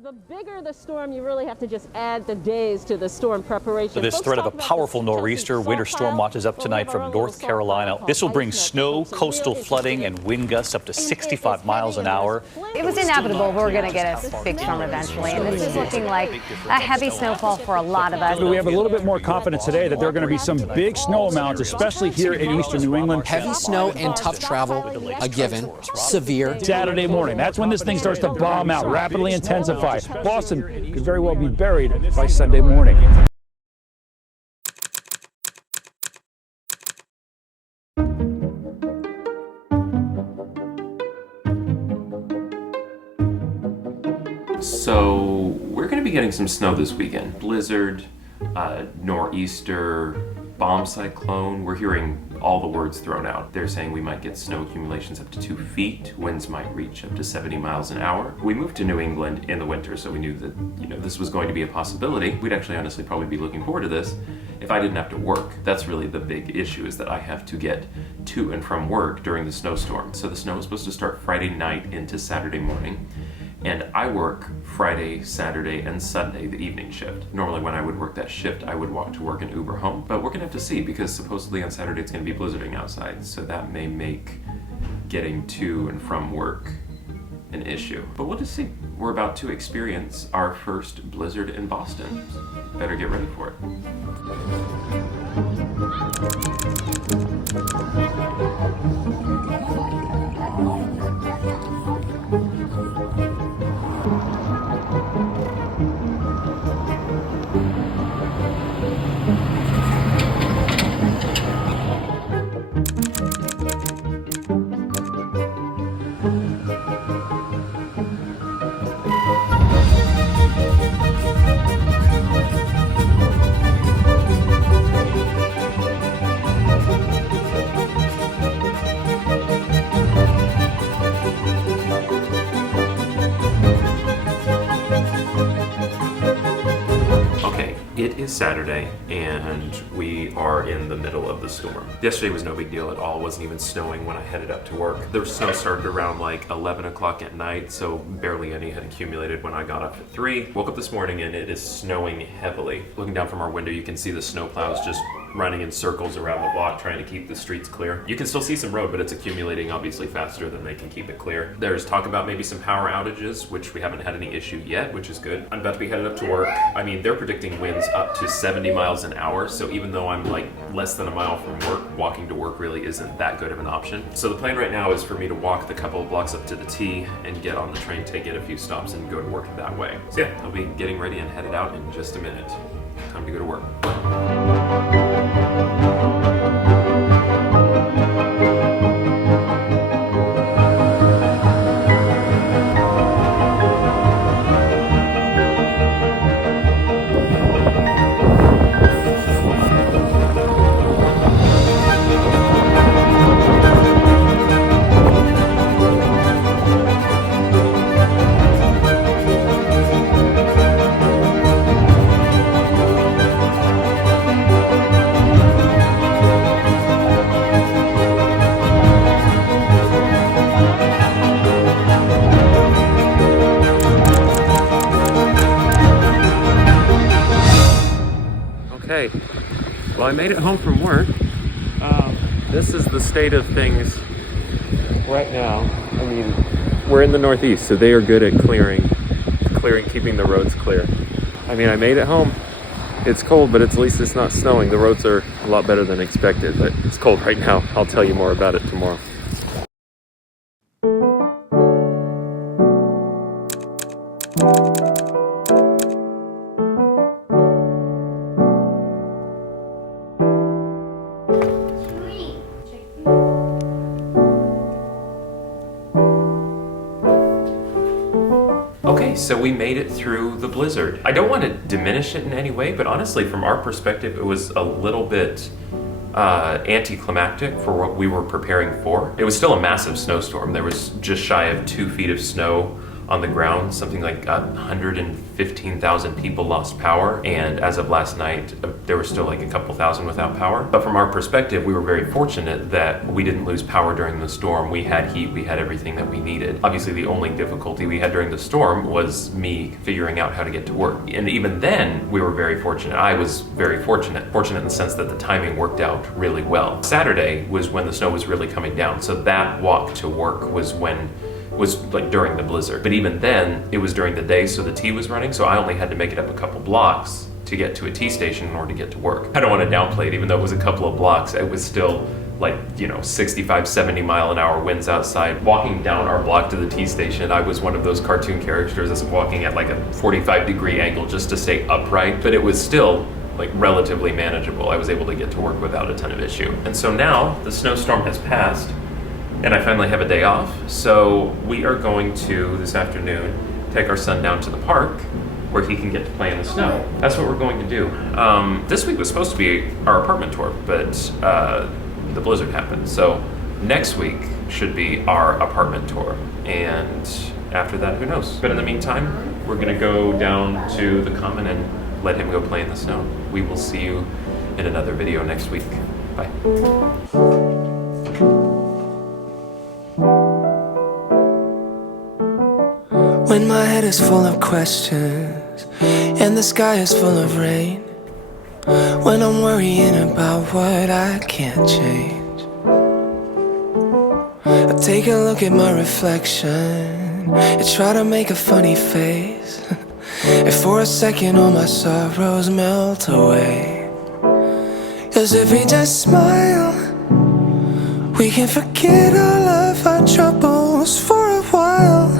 The bigger the storm, you really have to just add the days to the storm preparation. So this threat of a powerful nor'easter winter storm watches up tonight from North Carolina. This will bring snow, coastal flooding, and wind gusts up to 65 miles an hour. It was inevitable we're going to get a big storm eventually, and this is looking like a heavy snowfall for a lot of us. We have a little bit more confidence today that there are going to be some big snow amounts, especially here in eastern New England. Heavy snow and tough travel, a given. Severe. Saturday morning, that's when this thing starts to bomb out, rapidly intensify. Lawson could very well be buried by Sunday morning. So we're going to be getting some snow this weekend. Blizzard, nor'easter, bomb cyclone. We're hearing all the words thrown out. They're saying we might get snow accumulations up to 2 feet. Winds might reach up to 70 miles an hour. We moved to New England in the winter, so we knew that, this was going to be a possibility. We'd actually honestly probably be looking forward to this if I didn't have to work. That's really the big issue, is that I have to get to and from work during the snowstorm. So the snow is supposed to start Friday night into Saturday morning. And I work Friday, Saturday, and Sunday, the evening shift. Normally when I would work that shift, I would walk to work and Uber home. But we're gonna have to see, because supposedly on Saturday it's gonna be blizzarding outside. So that may make getting to and from work an issue. But we'll just see. We're about to experience our first blizzard in Boston. Better get ready for it. It is Saturday, and we are in the middle of the storm. Yesterday was no big deal at all. It wasn't even snowing when I headed up to work. The snow started around like 11 o'clock at night, so barely any had accumulated when I got up at 3. Woke up this morning and it is snowing heavily. Looking down from our window, you can see the snow plows just running in circles around the block trying to keep the streets clear. You can still see some road, but it's accumulating obviously faster than they can keep it clear. There's talk about maybe some power outages, which we haven't had any issue yet, which is good. I'm about to be headed up to work. I mean, they're predicting winds up to 70 miles an hour, so even though I'm like less than a mile from work, walking to work really isn't that good of an option. So the plan right now is for me to walk the couple of blocks up to the T and get on the train, take it a few stops, and go to work that way. So yeah, I'll be getting ready and headed out in just a minute. Time to go to work. Okay, well, I made it home from work. This is the state of things right now. I mean, we're in the Northeast, so they are good at clearing, keeping the roads clear. I mean, I made it home. It's cold, but at least it's not snowing. The roads are a lot better than expected, but it's cold right now. I'll tell you more about it tomorrow. Okay, so we made it through the blizzard. I don't want to diminish it in any way, but honestly, from our perspective, it was a little bit anticlimactic for what we were preparing for. It was still a massive snowstorm. There was just shy of 2 feet of snow on the ground. Something like 115,000 people lost power, and as of last night, there were still like a couple thousand without power. But from our perspective, we were very fortunate that we didn't lose power during the storm. We had heat, we had everything that we needed. Obviously, the only difficulty we had during the storm was me figuring out how to get to work. And even then, we were very fortunate. I was very fortunate in the sense that the timing worked out really well. Saturday was when the snow was really coming down, so that walk to work was like during the blizzard. But even then, it was during the day, so the T was running, so I only had to make it up a couple blocks to get to a T station in order to get to work. I don't want to downplay it, even though it was a couple of blocks, it was still like, 65, 70 mile an hour winds outside. Walking down our block to the T station, I was one of those cartoon characters that's walking at like a 45-degree angle just to stay upright, but it was still like relatively manageable. I was able to get to work without a ton of issue. And so now the snowstorm has passed and I finally have a day off. So we are going to, this afternoon, take our son down to the park where he can get to play in the snow. That's what we're going to do. This week was supposed to be our apartment tour, but the blizzard happened. So next week should be our apartment tour. And after that, who knows? But in the meantime, we're gonna go down to the common and let him go play in the snow. We will see you in another video next week. Bye. When my head is full of questions and the sky is full of rain, when I'm worrying about what I can't change, I take a look at my reflection and try to make a funny face. And for a second all my sorrows melt away. 'Cause if we just smile, we can forget all of our troubles for a while.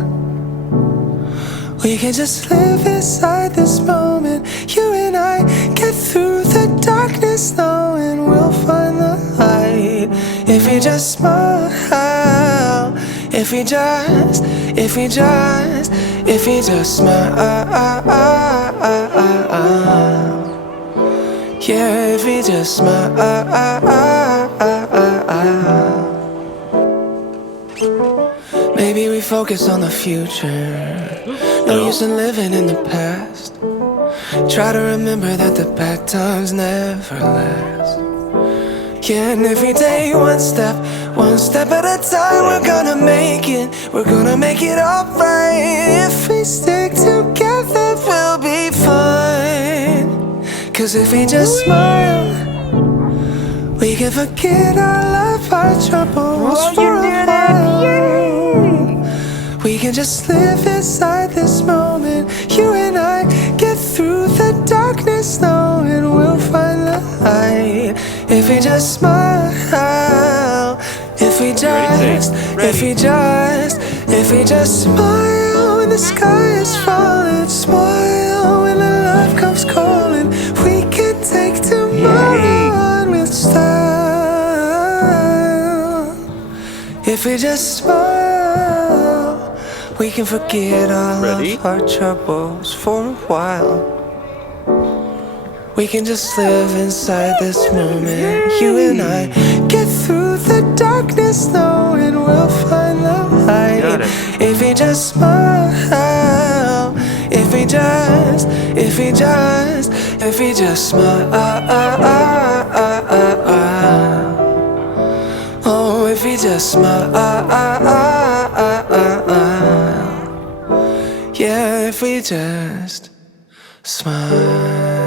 We can just live inside this moment. You and I get through the darkness knowing we'll find the light. If we just smile, if we just smile. Yeah, if we just smile. Maybe we focus on the future. No use in living in the past. Try to remember that the bad times never last. Yeah, and every day one step at a time, we're gonna make it alright. If we stick together, we'll be fine. 'Cause if we just smile, we can forget all of our troubles for a while. We can just live inside this moment. You and I get through the darkness knowing we'll find the light. If we just smile, if we just smile when the sky is falling, smile when the love comes calling. We can take tomorrow on with style. If we just smile, we can forget all of our troubles for a while. We can just live inside this moment. You and I get through the darkness knowing we'll find the light. If we just smile, if we just smile. Oh, if we just smile. Yeah, if we just smile.